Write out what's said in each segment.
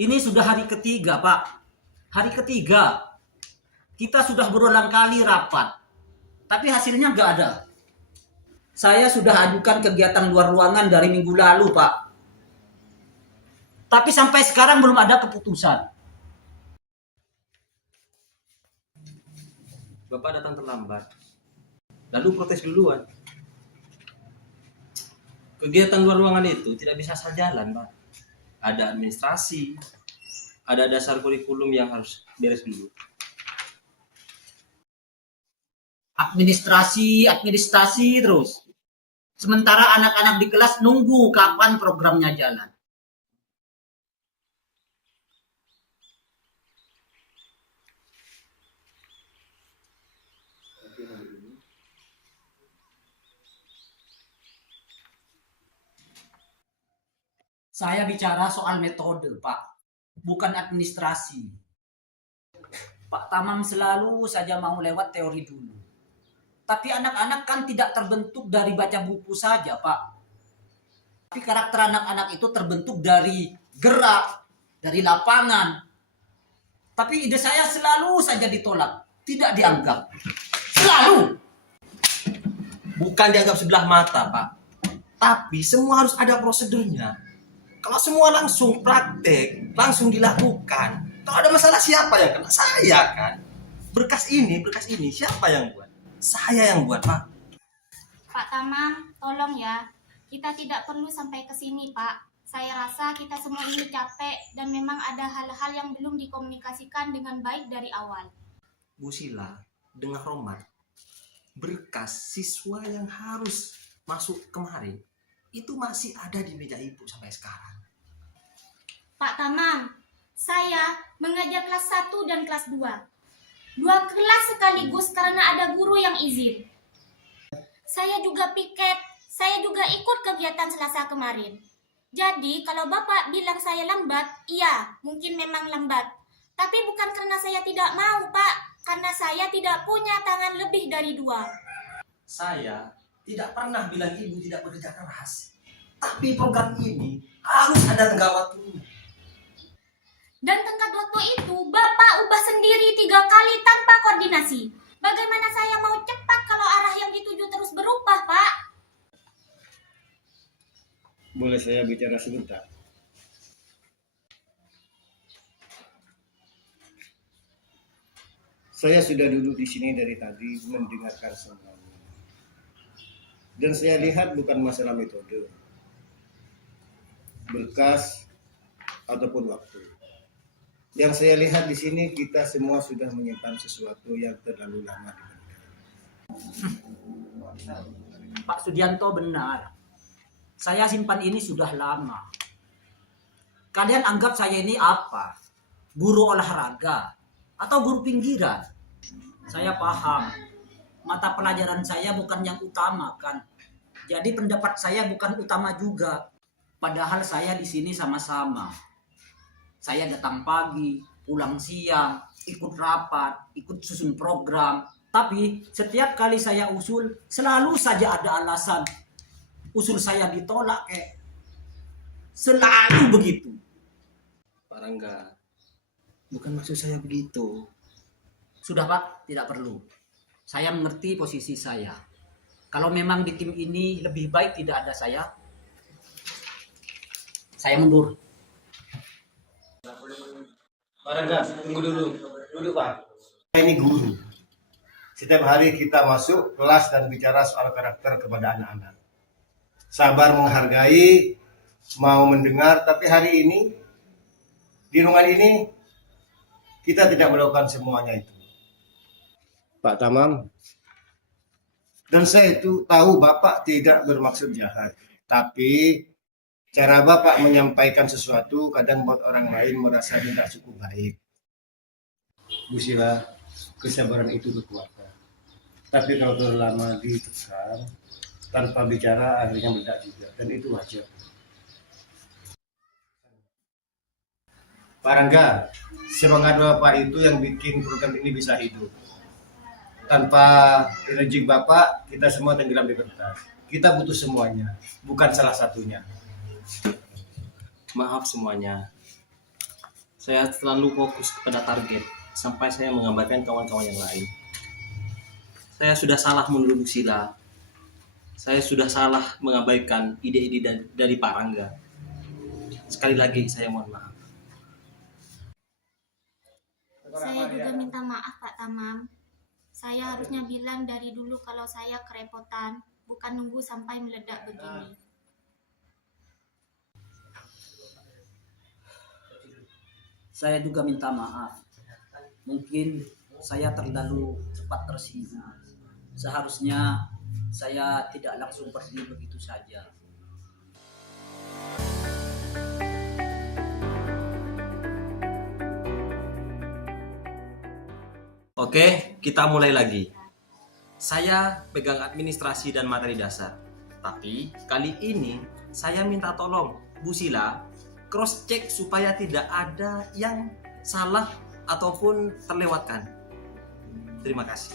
Ini sudah hari ketiga, Pak. Hari ketiga. Kita sudah berulang kali rapat. Tapi hasilnya nggak ada. Saya sudah ajukan kegiatan luar ruangan dari minggu lalu, Pak. Tapi sampai sekarang belum ada keputusan. Bapak datang terlambat, lalu protes duluan. Kegiatan luar ruangan itu tidak bisa asal jalan, Pak. Ada administrasi, ada dasar kurikulum yang harus beres dulu. Administrasi terus. Sementara anak-anak di kelas nunggu kapan programnya jalan. Saya bicara soal metode, Pak. Bukan administrasi. Pak Tamam selalu saja mau lewat teori dulu. Tapi anak-anak kan tidak terbentuk dari baca buku saja, Pak. Tapi karakter anak-anak itu terbentuk dari gerak, dari lapangan. Tapi ide saya selalu saja ditolak, tidak dianggap. Selalu. Bukan dianggap sebelah mata, Pak. Tapi semua harus ada prosedurnya. Kalau semua langsung praktek, langsung dilakukan, kalau ada masalah siapa yang kena? Saya kan. Berkas ini siapa yang buat? Saya yang buat, Pak. Pak Tamam, tolong ya. Kita tidak perlu sampai ke sini, Pak. Saya rasa kita semua ini capek dan memang ada hal-hal yang belum dikomunikasikan dengan baik dari awal. Bu Sila, dengar Roman. Berkas siswa yang harus masuk kemarin itu masih ada di meja ibu sampai sekarang. Pak Tamam, saya mengajar kelas 1 dan kelas 2. 2 kelas sekaligus karena ada guru yang izin. Saya juga piket, saya juga ikut kegiatan Selasa kemarin. Jadi kalau Bapak bilang saya lambat, iya mungkin memang lambat. Tapi bukan karena saya tidak mau, Pak. Karena saya tidak punya tangan lebih dari 2. Saya tidak pernah bilang ibu tidak bekerja keras. Tapi program ini harus ada tenggat waktunya. Dan tenggat waktu itu Bapak ubah sendiri 3 kali tanpa koordinasi. Bagaimana saya mau cepat kalau arah yang dituju terus berubah, Pak? Boleh saya bicara sebentar? Saya sudah duduk di sini dari tadi mendengarkan semuanya. Dan saya lihat bukan masalah metode, berkas, ataupun waktu. Yang saya lihat di sini kita semua sudah menyimpan sesuatu yang terlalu lama dipendam. Pak Sudianto benar. Saya simpan ini sudah lama. Kalian anggap saya ini apa? Guru olahraga atau guru pinggiran? Saya paham. Mata pelajaran saya bukan yang utama kan. Jadi pendapat saya bukan utama juga. Padahal saya di sini sama-sama. Saya datang pagi, pulang siang, ikut rapat, ikut susun program. Tapi setiap kali saya usul, selalu saja ada alasan. Usul saya ditolak, selalu begitu. Pak Rangga, bukan maksud saya begitu. Sudah Pak, tidak perlu. Saya mengerti posisi saya. Kalau memang di tim ini lebih baik tidak ada saya mundur. Pak Rangga, tunggu dulu. Duduk, Pak. Ini guru. Setiap hari kita masuk kelas dan bicara soal karakter kepada anak-anak. Sabar menghargai, mau mendengar, tapi hari ini, di ruangan ini, kita tidak melakukan semuanya itu. Pak Tamam, dan saya itu tahu Bapak tidak bermaksud jahat, tapi cara Bapak menyampaikan sesuatu kadang buat orang lain merasa tidak cukup baik. Bu Sila, kesabaran itu kekuatan. Tapi kalau terlalu lama ditekan, tanpa bicara akhirnya meledak juga, dan itu wajar. Pak Rangga, semangat Bapak itu yang bikin program ini bisa hidup. Tanpa energi Bapak, kita semua tenggelam di kertas. Kita butuh semuanya, bukan salah satunya. Maaf semuanya. Saya terlalu fokus kepada target sampai saya menggambarkan kawan-kawan yang lain. Saya sudah salah menuduh Sila. Saya sudah salah mengabaikan ide-ide dari Pak Rangga. Sekali lagi saya mohon maaf. Saya juga minta maaf Pak Tamam. Saya harusnya bilang dari dulu kalau saya kerepotan, bukan nunggu sampai meledak begini. Saya juga minta maaf. Mungkin saya terlalu cepat tersinggung. Seharusnya saya tidak langsung pergi begitu saja. Oke, kita mulai lagi. Saya pegang administrasi dan materi dasar. Tapi kali ini saya minta tolong Bu Sila cross check supaya tidak ada yang salah ataupun terlewatkan. Terima kasih.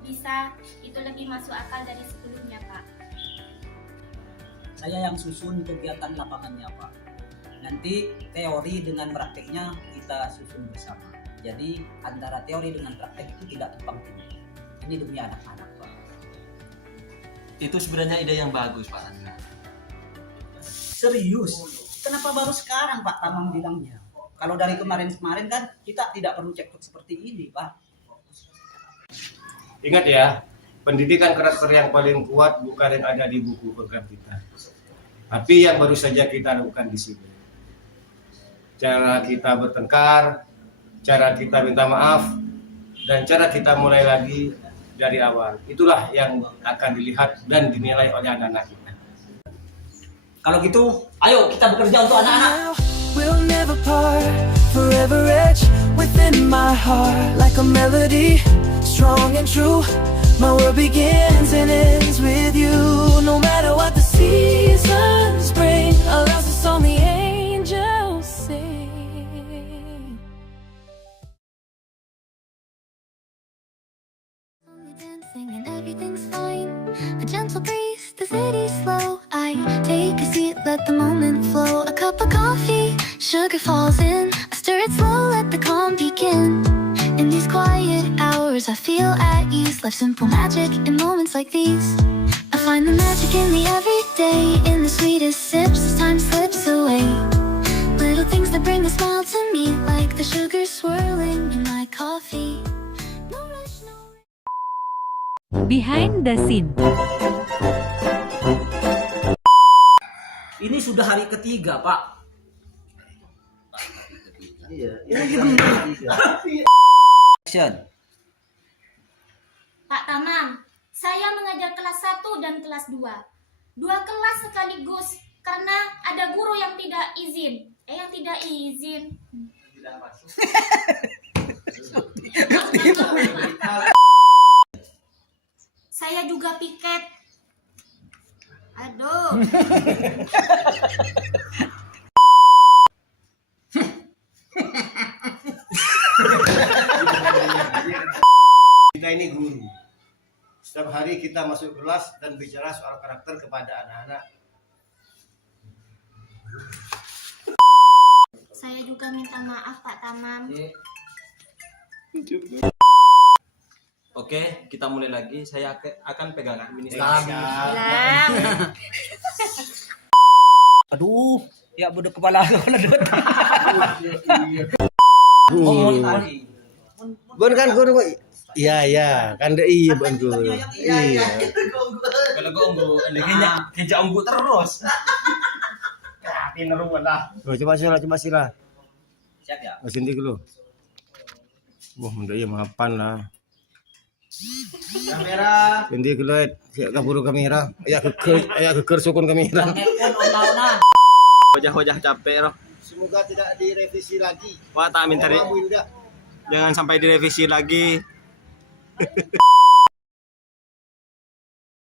Bisa, itu lebih masuk akal dari sebelumnya Pak. Saya yang susun kegiatan lapangannya, Pak. Nanti teori dengan prakteknya kita susun bersama. Jadi antara teori dengan praktek itu tidak tumpang tindih. Ini demi anak-anak, Pak. Itu sebenarnya ide yang bagus, Pak Rangga. Serius? Kenapa baru sekarang Pak Tamam bilangnya? Kalau dari kemarin-kemarin kan kita tidak perlu cekcok seperti ini, Pak. Ingat ya, pendidikan karakter yang paling kuat bukan yang ada di buku program kita, tapi yang baru saja kita lakukan di sini. Cara kita bertengkar, cara kita minta maaf, dan cara kita mulai lagi dari awal. Itulah yang akan dilihat dan dinilai oleh anak-anak kita. Kalau gitu, ayo kita bekerja untuk anak-anak. We'll never part, forever etched within my heart like a melody, strong and true. My world begins and ends with you. No matter what the seasons bring, our love is on the angels sing. Only dancing and everything's fine. A gentle breeze, the city slow. I take a seat, let the moment flow. A cup of coffee, sugar falls in. I stir it slow, let the calm begin. In these quiet hours, I feel at ease. Life's simple magic in moments like these. I find the magic in the everyday, in the sweetest sips as time slips away. Little things that bring a smile to me, like the sugar swirling in my coffee. No rush, no Behind the scene. Ini sudah hari ketiga, Pak. Action. Pak Tamam, saya mengajar kelas 1 dan kelas 2. Dua kelas sekaligus karena ada guru yang tidak izin. Saya juga piket. Aduh. Kita ini guru. Setiap hari kita masuk kelas dan bicara soal karakter kepada anak-anak. Saya juga minta maaf Pak Tamam. Oke, kita mulai lagi. Saya akan pegang administrasi. Aduh, ya bodoh kepala ledut. Bon kan guru. Iya, kan iya bon guru. Iya. Kalau gue unggu, keja unggu terus. Ya, tineruan lah. Oh, coba sila. Siap ya? Sini dulu. Wah, mendak iya mapan lah. Kamera. Sini dulu, siap kaburu kamera. Ya keker sukun kamera. Telepon online. Wajah-wajah capek loh. Semoga tidak direvisi lagi. Wah, tak minta Mau udah. jangan sampai direvisi lagi.